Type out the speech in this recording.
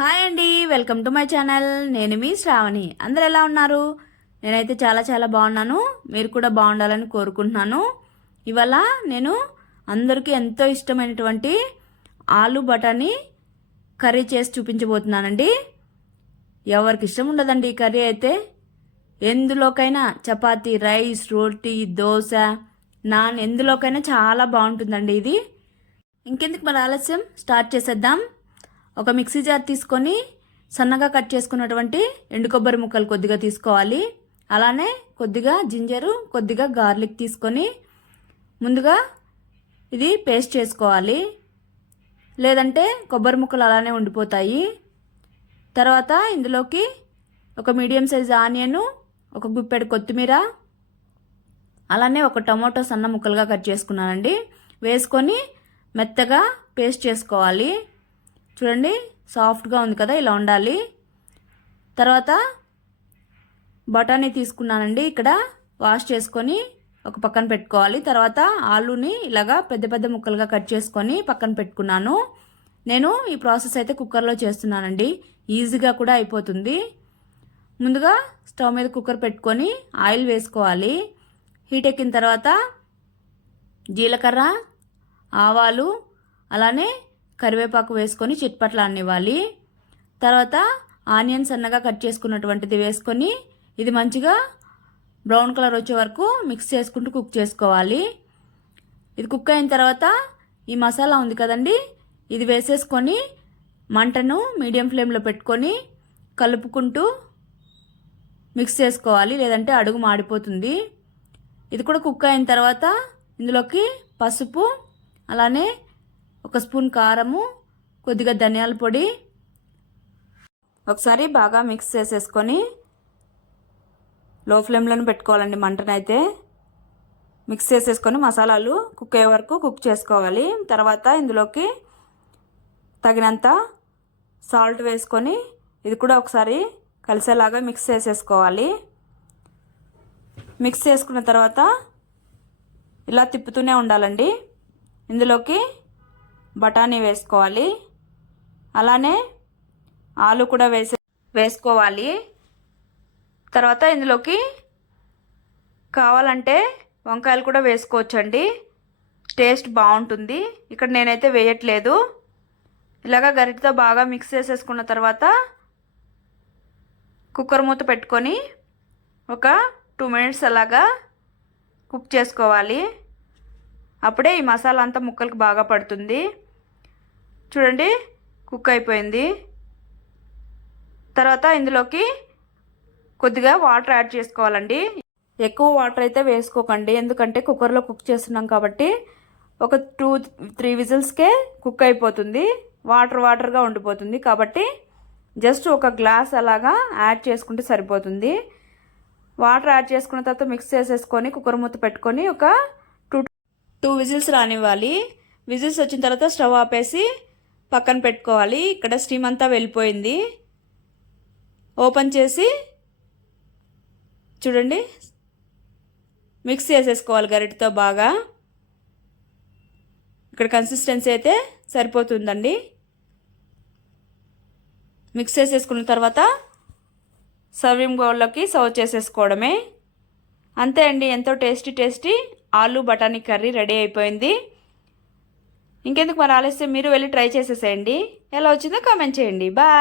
Hi అండి, welcome to my channel. నేను మీ శ్రావణి. అందరు ఎలా ఉన్నారు? నేనైతే చాలా చాలా బాగున్నాను. మీరు కూడా బాగుండాలని కోరుకుంటున్నాను. ఇవాళ నేను అందరికీ ఎంతో ఇష్టమైనటువంటి ఆలు బఠానీ కర్రీ చేసి చూపించబోతున్నానండి. ఎవరికి ఇష్టం ఉండదండి ఈ కర్రీ అయితే. ఎందులోకైనా చపాతీ, రైస్, రోటీ, దోశ, నాన్ ఎందులోకైనా చాలా బాగుంటుందండి ఇది. ఇంకెందుకు మరి ఆలస్యం, స్టార్ట్ చేసేద్దాం. ఒక మిక్సీ జార్ తీసుకొని సన్నగా కట్ చేసుకున్నటువంటి ఎండు కొబ్బరి ముక్కలు కొద్దిగా తీసుకోవాలి. అలానే కొద్దిగా జింజరు, కొద్దిగా గార్లిక్ తీసుకొని ముందుగా ఇది పేస్ట్ చేసుకోవాలి. లేదంటే కొబ్బరి ముక్కలు అలానే ఉండిపోతాయి. తర్వాత ఇందులోకి ఒక మీడియం సైజ్ ఆనియన్, ఒక గుప్పెడు కొత్తిమీర, అలానే ఒక టమాటో సన్న ముక్కలుగా కట్ చేసుకున్నానండి. వేసుకొని మెత్తగా పేస్ట్ చేసుకోవాలి. చూడండి, సాఫ్ట్గా ఉంది కదా, ఇలా ఉండాలి. తర్వాత బఠానీ తీసుకున్నానండి. ఇక్కడ వాష్ చేసుకొని ఒక పక్కన పెట్టుకోవాలి. తర్వాత ఆలూని ఇలాగా పెద్ద పెద్ద ముక్కలుగా కట్ చేసుకొని పక్కన పెట్టుకున్నాను. నేను ఈ ప్రాసెస్ అయితే కుక్కర్లో చేస్తున్నానండి, ఈజీగా కూడా అయిపోతుంది. ముందుగా స్టవ్ మీద కుక్కర్ పెట్టుకొని ఆయిల్ వేసుకోవాలి. హీట్ ఎక్కిన తర్వాత జీలకర్ర, ఆవాలు, అలానే కరివేపాకు వేసుకొని చిట్పట్లాడనివ్వాలి. తర్వాత ఆనియన్ సన్నగా కట్ చేసుకున్నటువంటిది వేసుకొని ఇది మంచిగా బ్రౌన్ కలర్ వచ్చే వరకు మిక్స్ చేసుకుంటూ కుక్ చేసుకోవాలి. ఇది కుక్ అయిన తర్వాత ఈ మసాలా ఉంది కదండి, ఇది వేసేసుకొని మంటను మీడియం ఫ్లేమ్లో పెట్టుకొని కలుపుకుంటూ మిక్స్ చేసుకోవాలి, లేదంటే అడుగు మాడిపోతుంది. ఇది కూడా కుక్ అయిన తర్వాత ఇందులోకి పసుపు, అలానే ఒక స్పూన్ కారము, కొద్దిగా ధనియాల పొడి ఒకసారి బాగా మిక్స్ చేసేసుకొని లో ఫ్లేమ్లోనే పెట్టుకోవాలండి మంటనైతే. మిక్స్ చేసేసుకొని మసాలాలు కుక్ అయ్యే వరకు కుక్ చేసుకోవాలి. తర్వాత ఇందులోకి తగినంత సాల్ట్ వేసుకొని ఇది కూడా ఒకసారి కలిసేలాగా మిక్స్ చేసేసుకోవాలి. మిక్స్ చేసుకున్న తర్వాత ఇలా తిప్పుతూనే ఉండాలండి. ఇందులోకి బఠానీ వేసుకోవాలి, అలానే ఆలు కూడా వేసుకోవాలి. తర్వాత ఇందులోకి కావాలంటే వంకాయలు కూడా వేసుకోవచ్చండి, టేస్ట్ బాగుంటుంది. ఇక్కడ నేనైతే వేయట్లేదు. ఇలాగా గరిటెతో బాగా మిక్స్ చేసేసుకున్న తర్వాత కుక్కర్ మూత పెట్టుకొని ఒక 2 మినిట్స్ అలాగా కుక్ చేసుకోవాలి. అప్పుడే ఈ మసాలా అంతా ముక్కలకు బాగా పడుతుంది. చూడండి, కుక్ అయిపోయింది. తర్వాత ఇందులోకి కొద్దిగా వాటర్ యాడ్ చేసుకోవాలండి. ఎక్కువ వాటర్ అయితే వేసుకోకండి, ఎందుకంటే కుక్కర్లో కుక్ చేస్తున్నాం కాబట్టి ఒక 2-3 విజిల్స్కే కుక్ అయిపోతుంది, వాటర్గా ఉండిపోతుంది. కాబట్టి జస్ట్ ఒక గ్లాస్ అలాగా యాడ్ చేసుకుంటే సరిపోతుంది. వాటర్ యాడ్ చేసుకున్న తర్వాత మిక్స్ చేసేసుకొని కుక్కర్ మూత పెట్టుకొని ఒక 2 విజిల్స్ రానివ్వాలి. విజిల్స్ వచ్చిన తర్వాత స్టవ్ ఆపేసి పక్కన పెట్టుకోవాలి. ఇక్కడ స్టీమ్ అంతా వెళ్ళిపోయింది. ఓపెన్ చేసి చూడండి, మిక్స్ చేసేసుకోవాలి గరిటెతో బాగా. ఇక్కడ కన్సిస్టెన్సీ అయితే సరిపోతుందండి. మిక్స్ చేసేసుకున్న తర్వాత సర్వింగ్ బౌల్లోకి సర్వ్ చేసేసుకోవడమే. అంతే అండి, ఎంతో టేస్టీ ఆలు బఠానీ కర్రీ రెడీ అయిపోయింది. ఇంకెందుకు మరి ఆలస్యం, మీరు వెళ్ళి ట్రై చేసేసేయండి. ఎలా వచ్చిందో కామెంట్ చేయండి. బాయ్.